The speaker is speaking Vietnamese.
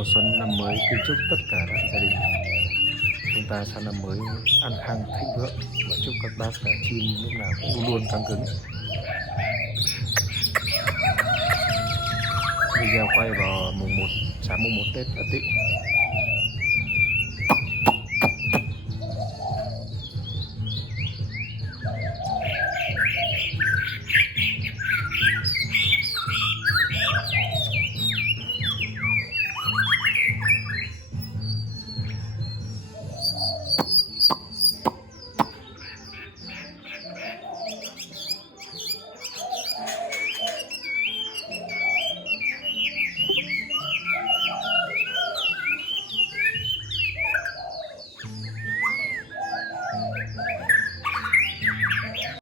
đầu xuân năm mới, kính chúc tất cả các gia đình chúng ta sang năm mới an khang thịnh vượng và chúc các bác cả chim lúc nào cũng luôn luôn căng cứng. Video quay vào mùng 1 sáng mùng 1 Tết Ất Tỵ.